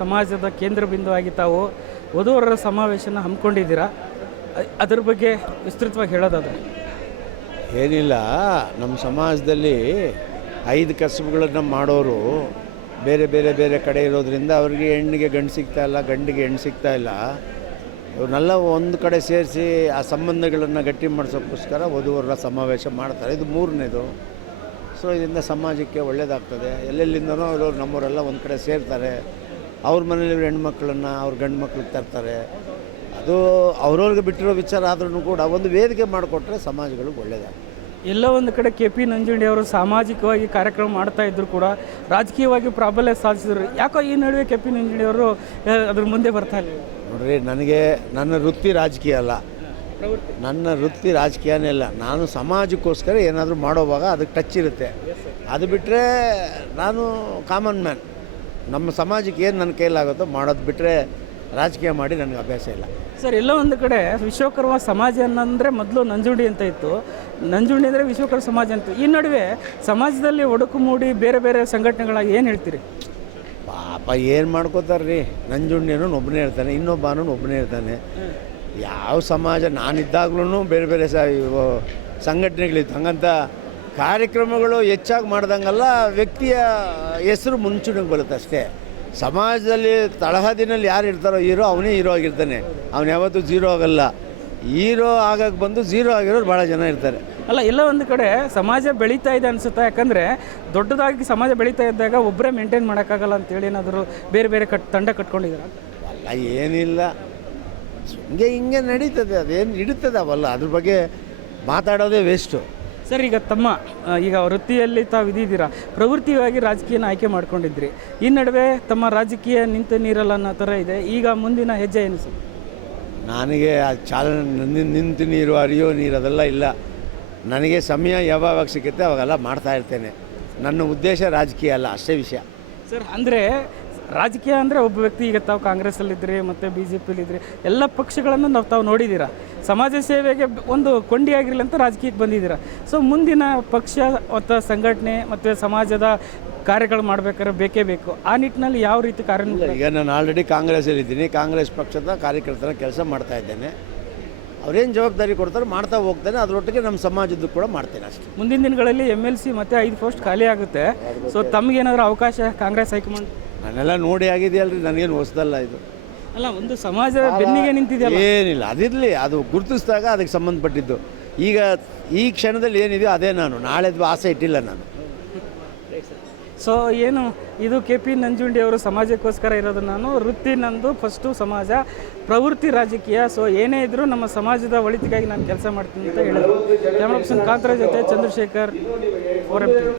ಸಮಾಜದ ಕೇಂದ್ರ ಬಿಂದುವಾಗಿ ತಾವು ವಧುವರರ ಸಮಾವೇಶನ ಹಮ್ಮಿಕೊಂಡಿದ್ದೀರಾ. ಅದ್ರ ಬಗ್ಗೆ ವಿಸ್ತೃತವಾಗಿ ಹೇಳೋದಾದರೆ ಏನಿಲ್ಲ, ನಮ್ಮ ಸಮಾಜದಲ್ಲಿ 5 ಕಸುಬುಗಳನ್ನು ಮಾಡೋರು ಬೇರೆ ಬೇರೆ ಬೇರೆ ಕಡೆ ಇರೋದ್ರಿಂದ ಅವ್ರಿಗೆ ಹೆಣ್ಣಿಗೆ ಗಂಡು ಸಿಗ್ತಾಯಿಲ್ಲ, ಗಂಡಿಗೆ ಹೆಣ್ಣು ಸಿಗ್ತಾಯಿಲ್ಲ. ಇವನ್ನೆಲ್ಲ ಒಂದು ಕಡೆ ಸೇರಿಸಿ ಆ ಸಂಬಂಧಗಳನ್ನು ಗಟ್ಟಿ ಮಾಡಿಸೋಕ್ಕೋಸ್ಕರ ವಧುವರರ ಸಮಾವೇಶ ಮಾಡ್ತಾರೆ. ಇದು 3ನೇದು. ಸೊ ಇದರಿಂದ ಸಮಾಜಕ್ಕೆ ಒಳ್ಳೆಯದಾಗ್ತದೆ. ಎಲ್ಲೆಲ್ಲಿಂದನೋ ಅವರು ನಮ್ಮವರೆಲ್ಲ ಒಂದು ಕಡೆ ಸೇರ್ತಾರೆ. ಅವ್ರ ಮನೇಲಿ ಹೆಣ್ಮಕ್ಳನ್ನು ಅವ್ರ ಗಂಡು ಮಕ್ಳಿಗೆ ತರ್ತಾರೆ. ಅದು ಅವ್ರವ್ರಿಗೆ ಬಿಟ್ಟಿರೋ ವಿಚಾರ ಆದ್ರೂ ಕೂಡ ಒಂದು ವೇದಿಕೆ ಮಾಡಿಕೊಟ್ರೆ ಸಮಾಜಗಳಿಗೆ ಒಳ್ಳೆಯದಾಗ್ತದೆ. ಎಲ್ಲೋ ಒಂದು ಕಡೆ KP ನಂಜುಂಡಿ ಅವರು ಸಾಮಾಜಿಕವಾಗಿ ಕಾರ್ಯಕ್ರಮ ಮಾಡ್ತಾ ಇದ್ರು ಕೂಡ ರಾಜಕೀಯವಾಗಿ ಪ್ರಾಬಲ್ಯ ಸಾಧಿಸಿದ್ರು. ಯಾಕೋ ಈ ನಡುವೆ KP ನಂಜುಂಡಿ ಅವರು ಅದ್ರ ಮುಂದೆ ಬರ್ತಾ ಇಲ್ಲ. ನೋಡ್ರಿ, ನನಗೆ ನನ್ನ ವೃತ್ತಿ ರಾಜಕೀಯ ಅಲ್ಲ, ನನ್ನ ವೃತ್ತಿ ರಾಜಕೀಯನೇ ಇಲ್ಲ. ನಾನು ಸಮಾಜಕ್ಕೋಸ್ಕರ ಏನಾದರೂ ಮಾಡೋವಾಗ ಅದಕ್ಕೆ ಟಚ್ ಇರುತ್ತೆ. ಅದು ಬಿಟ್ಟರೆ ನಾನು ಕಾಮನ್ ಮ್ಯಾನ್. ನಮ್ಮ ಸಮಾಜಕ್ಕೆ ಏನು ನನ್ನ ಕೈಲಾಗುತ್ತೋ ಮಾಡೋದು ಬಿಟ್ಟರೆ ರಾಜಕೀಯ ಮಾಡಿ ನನಗೆ ಅಭ್ಯಾಸ ಇಲ್ಲ. ಸರ್, ಎಲ್ಲೋ ಒಂದು ಕಡೆ ವಿಶ್ವಕರ್ಮ ಸಮಾಜ ಅನ್ನಂದರೆ ಮೊದಲು ನಂಜುಂಡಿ ಅಂತ ಇತ್ತು, ನಂಜುಂಡಿ ಅಂದರೆ ವಿಶ್ವಕರ್ಮ ಸಮಾಜ ಅಂತ. ಈ ನಡುವೆ ಸಮಾಜದಲ್ಲಿ ಒಡಕು ಮೂಡಿ ಬೇರೆ ಬೇರೆ ಸಂಘಟನೆಗಳಾಗಿ ಏನು ಹೇಳ್ತೀರಿ? ಪಾಪ ಏನು ಮಾಡ್ಕೋತಾರ್ರಿ. ನಂಜುಂಡಿನೂ ಒಬ್ಬನೇ ಇರ್ತಾನೆ, ಇನ್ನೊಬ್ಬನೂ ಒಬ್ಬನೇ ಇರ್ತಾನೆ. ಯಾವ ಸಮಾಜ ನಾನಿದ್ದಾಗ್ಲೂ ಬೇರೆ ಬೇರೆ ಸಂಘಟನೆಗಳಿತ್ತು. ಹಂಗಂತ ಕಾರ್ಯಕ್ರಮಗಳು ಹೆಚ್ಚಾಗಿ ಮಾಡ್ದಂಗಲ್ಲ, ವ್ಯಕ್ತಿಯ ಹೆಸರು ಮುಂಚೂಣಿಗೆ ಬರುತ್ತೆ ಅಷ್ಟೇ. ಸಮಾಜದಲ್ಲಿ ತಳಹದಿನಲ್ಲಿ ಯಾರು ಇರ್ತಾರೋ ಹೀರೋ, ಅವನೇ ಹೀರೋ ಆಗಿರ್ತಾನೆ. ಅವನು ಯಾವತ್ತೂ ಝೀರೋ ಆಗಲ್ಲ. ಹೀರೋ ಆಗಕ್ಕೆ ಬಂದು ಝೀರೋ ಆಗಿರೋರು ಭಾಳ ಜನ ಇರ್ತಾರೆ. ಅಲ್ಲ, ಎಲ್ಲ ಒಂದು ಕಡೆ ಸಮಾಜ ಬೆಳೀತಾ ಇದೆ ಅನಿಸುತ್ತಾ? ಯಾಕಂದರೆ ದೊಡ್ಡದಾಗಿ ಸಮಾಜ ಬೆಳೀತಾ ಇದ್ದಾಗ ಒಬ್ಬರೇ ಮೇಂಟೈನ್ ಮಾಡೋಕ್ಕಾಗಲ್ಲ ಅಂತೇಳಿ ಏನಾದರೂ ಬೇರೆ ಬೇರೆ ತಂಡ ಕಟ್ಕೊಂಡಿದ್ದಾರೆ? ಅಲ್ಲ, ಏನಿಲ್ಲ, ಹಿಂಗೆ ನಡೀತದೆ. ಅದೇನು ಹಿಡಿತದೆ ಅವಲ್ಲ, ಅದ್ರ ಬಗ್ಗೆ ಮಾತಾಡೋದೇ ವೇಸ್ಟು. ಸರ್, ಈಗ ವೃತ್ತಿಯಲ್ಲಿ ತಾವು ಇದ್ದೀರಾ, ಪ್ರವೃತ್ತಿಯಾಗಿ ರಾಜಕೀಯನ ಆಯ್ಕೆ ಮಾಡ್ಕೊಂಡಿದ್ರಿ. ಈ ನಡುವೆ ತಮ್ಮ ರಾಜಕೀಯ ನಿಂತ ನೀರಲ್ಲ ಅನ್ನೋ ಥರ ಇದೆ. ಈಗ ಮುಂದಿನ ಹೆಜ್ಜೆ ಏನು ಸರ್? ನನಗೆ ಆ ಚಾಲನೆ ನಿಂತು ನೀರು ಹರಿಯೋ ನೀರು ಅದೆಲ್ಲ ಇಲ್ಲ. ನನಗೆ ಸಮಯ ಯಾವಾಗ ಸಿಗುತ್ತೆ ಅವಾಗೆಲ್ಲ ಮಾಡ್ತಾ ಇರ್ತೇನೆ. ನನ್ನ ಉದ್ದೇಶ ರಾಜಕೀಯ ಅಲ್ಲ, ಅಷ್ಟೇ ವಿಷಯ. ಸರ್, ಅಂದರೆ ರಾಜಕೀಯ ಅಂದರೆ ಒಬ್ಬ ವ್ಯಕ್ತಿ, ಈಗ ತಾವು ಕಾಂಗ್ರೆಸ್ಸಲ್ಲಿದ್ದರೆ ಮತ್ತು BJPಯಲ್ಲಿದ್ದರೆ, ಎಲ್ಲ ಪಕ್ಷಗಳನ್ನು ತಾವು ನೋಡಿದ್ದೀರಾ. ಸಮಾಜ ಸೇವೆಗೆ ಒಂದು ಕೊಂಡಿಯಾಗಿರಲಿ ಅಂತ ರಾಜಕೀಯಕ್ಕೆ ಬಂದಿದ್ದೀರಾ. ಸೊ ಮುಂದಿನ ಪಕ್ಷ ಅಥವಾ ಸಂಘಟನೆ ಮತ್ತು ಸಮಾಜದ ಕಾರ್ಯಗಳು ಮಾಡಬೇಕಾದ್ರೆ ಬೇಕೇ ಬೇಕು. ಆ ನಿಟ್ಟಿನಲ್ಲಿ ಯಾವ ರೀತಿ ಕಾರ್ಯ? ಈಗ ನಾನು ಆಲ್ರೆಡಿ ಕಾಂಗ್ರೆಸ್ಸಲ್ಲಿದ್ದೀನಿ. ಕಾಂಗ್ರೆಸ್ ಪಕ್ಷದ ಕಾರ್ಯಕರ್ತರ ಕೆಲಸ ಮಾಡ್ತಾ ಇದ್ದೇನೆ. ಅವ್ರೇನು ಜವಾಬ್ದಾರಿ ಕೊಡ್ತಾರೆ ಮಾಡ್ತಾ ಹೋಗ್ತಾನೆ. ಅದರೊಟ್ಟಿಗೆ ನಮ್ಮ ಸಮಾಜದ್ದು ಕೂಡ ಮಾಡ್ತೇನೆ ಅಷ್ಟೇ. ಮುಂದಿನ ದಿನಗಳಲ್ಲಿ MLC ಮತ್ತು 5 ಪೋಸ್ಟ್ ಖಾಲಿ ಆಗುತ್ತೆ. ಸೊ ತಮಗೇನಾದರೂ ಅವಕಾಶ ಕಾಂಗ್ರೆಸ್ ಹೈಕಮಾಂಡ್? ನಾನೆಲ್ಲ ನೋಡಿ ಆಗಿದೆಯಲ್ರಿ, ನನಗೇನು ಹೊಸದಲ್ಲ ಇದು. ಅಲ್ಲ, ಒಂದು ಸಮಾಜ ಬೆನ್ನಿಗೆ ನಿಂತಿದೆಯಲ್ಲ. ಏನಿಲ್ಲ, ಅದಿರಲಿ, ಅದು ಗುರುತಿಸಿದಾಗ ಅದಕ್ಕೆ ಸಂಬಂಧಪಟ್ಟಿದ್ದು. ಈಗ ಈ ಕ್ಷಣದಲ್ಲಿ ಏನಿದೆಯೋ ಅದೇ ನಾನು. ನಾಳೆದು ಆಸೆ ಇಟ್ಟಿಲ್ಲ ನಾನು. ಸೊ ಏನು ಇದು KP ನಂಜುಂಡಿ ಅವರು ಸಮಾಜಕ್ಕೋಸ್ಕರ ಇರೋದು. ನಾನು ವೃತ್ತಿ ನಂದು ಫಸ್ಟು ಸಮಾಜ, ಪ್ರವೃತ್ತಿ ರಾಜಕೀಯ. ಸೊ ಏನೇ ಇದ್ದರೂ ನಮ್ಮ ಸಮಾಜದ ಒಳಿತಿಗಾಗಿ ನಾನು ಕೆಲಸ ಮಾಡ್ತೀನಿ ಅಂತ ಹೇಳಿದ್ರು. ಕ್ಯಾಮ್ರಾ ಪರ್ಸನ್ ಕಾಂತರಾಜ್ ಜೊತೆ ಚಂದ್ರಶೇಖರ್, 4MT.